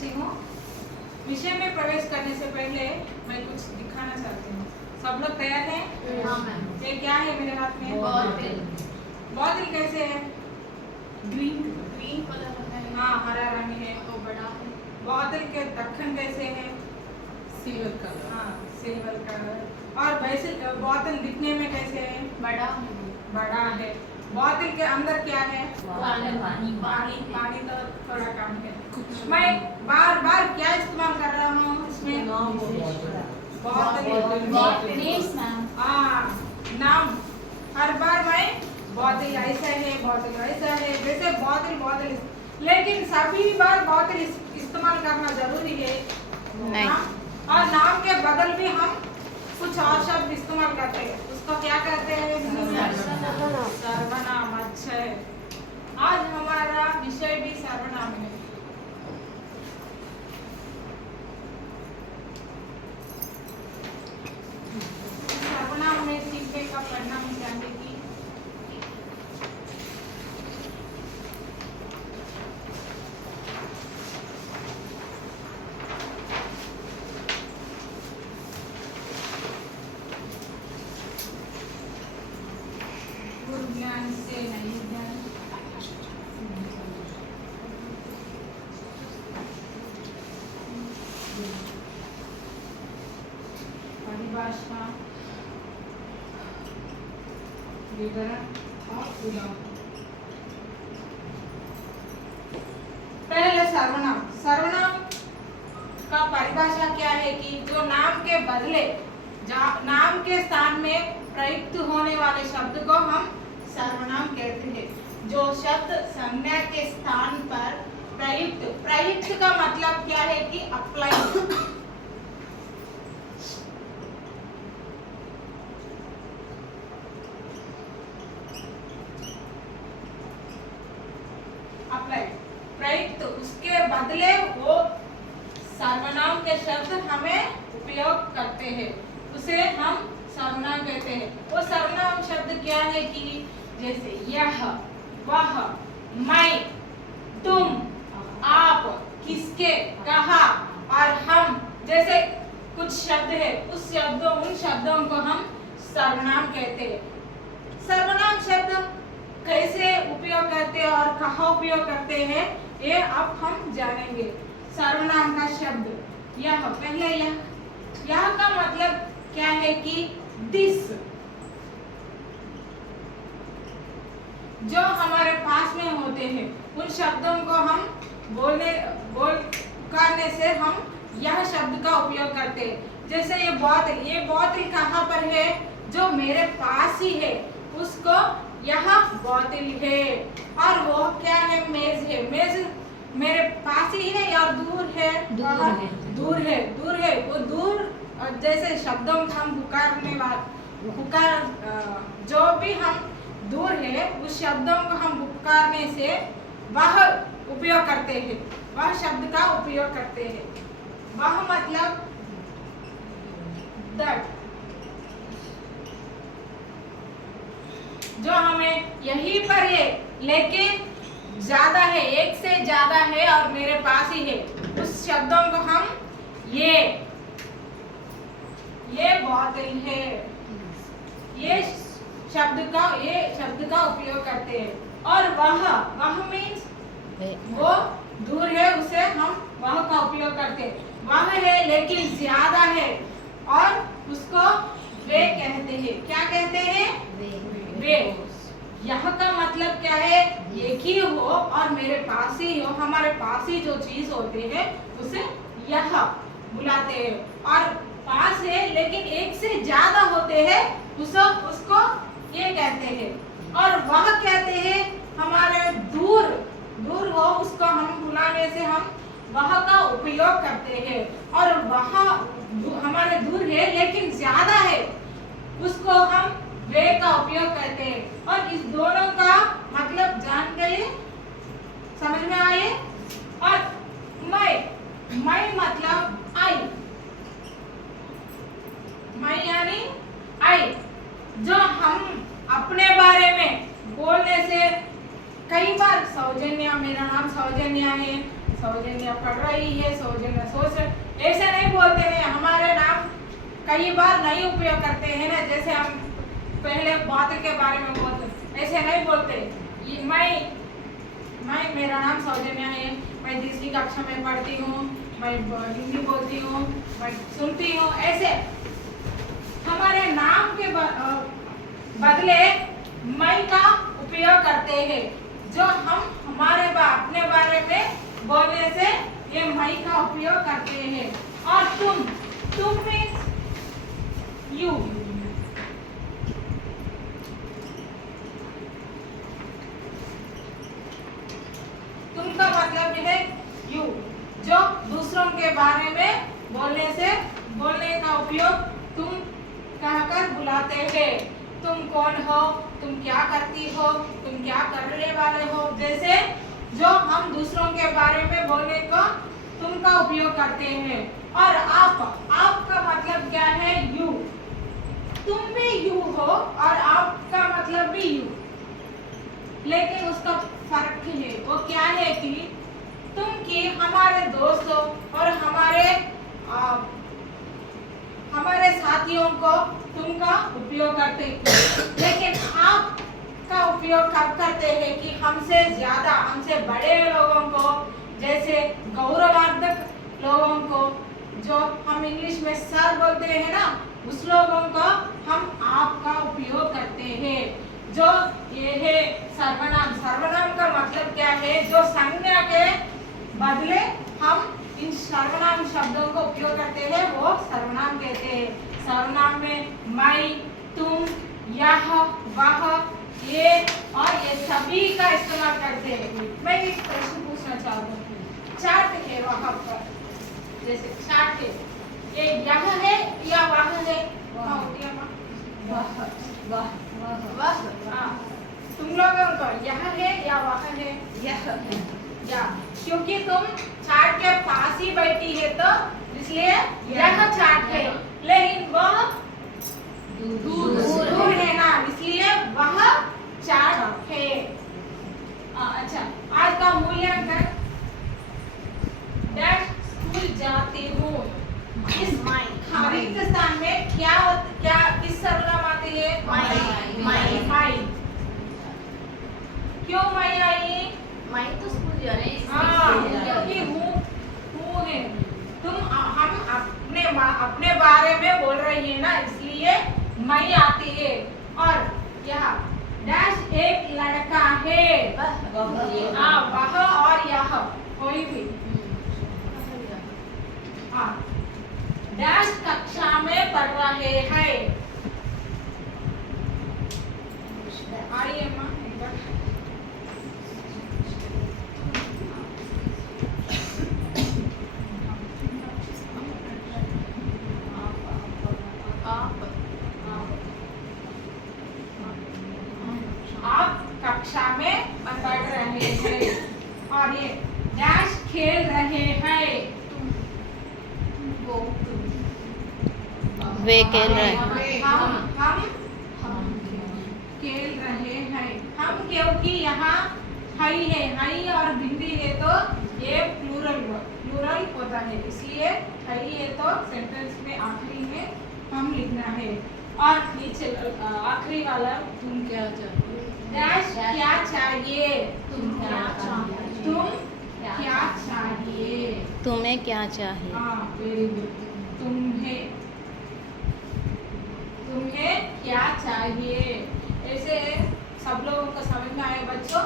अच्छी हूँ। विषय में प्रवेश करने से पहले मैं कुछ दिखाना चाहती हूँ। सब लोग तैयार हैं? हाँ मैम। ये क्या है मेरे हाथ में? बॉटल। बॉटल कैसे है? ग्रीन कलर का है। हाँ, हरा रंग है। तो बड़ा है। बॉटल के ढक्कन कैसे है? Silver colour. हाँ, सिल्वर कलर। और वैसे बॉटल दिखने में कैसे है? बड़ा बड़ा है। बॉटल के अंदर क्या है? पानी तो थोड़ा कम है। मैं बार बार क्या इस्तेमाल कर रहा हूँ इसमें? बॉटल। Names ma'am. नाम हर बार मैं बॉटल ऐसा है, बॉटल ऐसा है, जैसे बॉटल, लेकिन सभी बार बॉटल इस्तेमाल करना जरूरी है नहीं। और नाम के बदल भी हम कुछ और शब्द इस्तेमाल करते हैं, उसको क्या कहते हैं? सर्वनाम। अच्छा है, आज हमारा विषय भी सर्वनाम है। सर्वनाम में सीखने का परिणाम जानने की ज्ञान से नहीं ज्ञान परिभाषा, विवरण और उदाहरण। पहले सर्वनाम। सर्वनाम का परिभाषा क्या है कि जो नाम के बदले नाम के स्थान में प्रयुक्त होने वाले शब्द को हम सर्वनाम कहते हैं। जो शब्द संज्ञा के स्थान पर प्रयुक्त का मतलब क्या है कि अप्लाई। प्रयुक्त उसके बदले वो सर्वनाम के शब्द हमें उपयोग करते हैं, उसे हम सर्वनाम कहते हैं। वो सर्वनाम शब्द क्या है कि जैसे यह, वह, मैं, तुम, आप, किसके, कहा और हम जैसे कुछ शब्द है, उन शब्दों को हम सर्वनाम कहते हैं। सर्वनाम शब्द कैसे उपयोग करते हैं और कहाँ उपयोग करते हैं ये अब हम जानेंगे। सर्वनाम का शब्द यह, पहले यह का मतलब क्या है कि दिस, जो हमारे पास में होते हैं उन शब्दों को हम पुकारने से हम यह शब्द का उपयोग करते हैं। जैसे ये बोतल कहाँ पर है? जो मेरे पास ही है उसको यह बोतल है। और वो क्या है? मेज है। मेज मेरे पास ही है या दूर है? दूर है। वो दूर जैसे शब्दों को हम जो भी हम दूर है उस शब्दों को हम पुकारने से वह उपयोग करते हैं, वह शब्द का उपयोग करते हैं। वह मतलब दैट, जो हमें यहीं पर है लेकिन ज्यादा है, एक से ज्यादा है और मेरे पास ही है, उस शब्दों को हम ये बोतल है, ये शब्द का उपयोग करते हैं। और वह मीन्स वो दूर है, उसे हम वह का उपयोग करते हैं। वह है लेकिन ज्यादा है और उसको वे कहते हैं। क्या कहते हैं? वे। यह का मतलब क्या है? एक ही हो और मेरे पास ही हो, हमारे पास ही जो चीज होते हैं उसे यह बुलाते हैं। और पास है लेकिन एक से ज्यादा होते हैं उसको ये कहते हैं। और वह कहते हैं हमारे दूर हो उसको हम बुलाने से हम वह का उपयोग करते हैं। और वह हमारे दूर है लेकिन ज्यादा है उसको हम वे का उपयोग करते हैं। और इस दोनों का मतलब जान गए, समझ में आए? और मैं मतलब आई, मैं यानी आई, जो हम अपने बारे में बोलने से कई बार सौजन्या, मेरा नाम सौजन्या है, सौजन्या पढ़ रही है, सौजन्या सोच, ऐसे नहीं बोलते हैं। हमारे नाम कई बार नहीं उपयोग करते हैं ना, जैसे हम पहले बात के बारे में बोलते, ऐसे नहीं बोलते। मैं मेरा नाम सौजन्या है, मैं तीसरी कक्षा में पढ़ती हूँ, मैं हिंदी बोलती हूँ, मैं सुनती हूँ, ऐसे हमारे नाम के बदले मैं का उपयोग करते हैं। जो हम अपने बारे में बोलने से ये मैं का उपयोग करते हैं। और तुम मीन्स यू, तुम का मतलब है यू, जो दूसरों के बारे में बोलने का उपयोग तुम कहकर बुलाते हैं। तुम कौन हो, तुम क्या करती हो, तुम क्या करने वाले हो, जैसे जो हम दूसरों के बारे में बोलने को तुम का उपयोग करते हैं। और आप का मतलब क्या है, यू, तुम भी यू हो और आपका मतलब भी यू, लेकिन उसका फर्क है, वो क्या है कि तुम की हमारे दोस्तों और हमारे साथियों को तुम का उपयोग करते हैं, लेकिन आप का उपयोग कब करते हैं कि हमसे ज्यादा, हमसे बड़े लोगों को, जैसे गौरवार्थक लोगों को, जो हम इंग्लिश में सर बोलते हैं ना, उस लोगों को हम आपका उपयोग करते हैं। जो ये है सर्वनाम, सर्वनाम का मतलब क्या है, जो संज्ञा के बदले हम इन सर्वनाम शब्दों को उपयोग करते हैं, वो सर्वनाम कहते हैं। सर्वनाम में मैं, तुम, यह, वह, ये और ये सभी का इस्तेमाल करते हैं। मैं एक प्रश्न पूछना चाहता हूँ, चार्ट है वहां पर, जैसे चार्ट है, ये यह है या वह है, तुम लोगों को यह है या वह है, या क्योंकि तुम चार्ट के पास ही बैठी है तो इसलिए यह चार्ट है, लेकिन वह दूर है ना, इसलिए वह चार्ट है। अच्छा, आज का मूल्यांकन, डैश स्कूल जाती हूँ, इस रिक्त स्थान में क्या किस सर्वनाम आती है, मैं। क्यों मैं आई, मैं तो स्कूल जा रही क्योंकि हूँ है, हम अपने बारे में बोल रही है ना, इसलिए मैं आती है। और यह डैश एक लड़का है, वह और यह कोई भी, डैश कक्षा में पढ़ रहे हैं। आइए माँ, आप कक्षा में पढ़ रहे हैं। और ये डैश खेल रहे हैं, वे खेल रहे हैं, हम खेल रहे हैं। हम क्योंकि यहाँ हई है, हई और भिंडी है तो ये प्लूरल होता है, इसलिए हई है तो सेंटेंस में आखिरी में हम लिखना है। और नीचे आखिरी वाला, तुम क्या चाहते हो, डैश क्या चाहिए, तुम क्या चाहिए, तुम क्या चाहिए, तुम्हें क्या चाहिए, हाँ वेरी गुड, तुम्हें क्या चाहिए, ऐसे सब लोगों को समझ में आए बच्चों।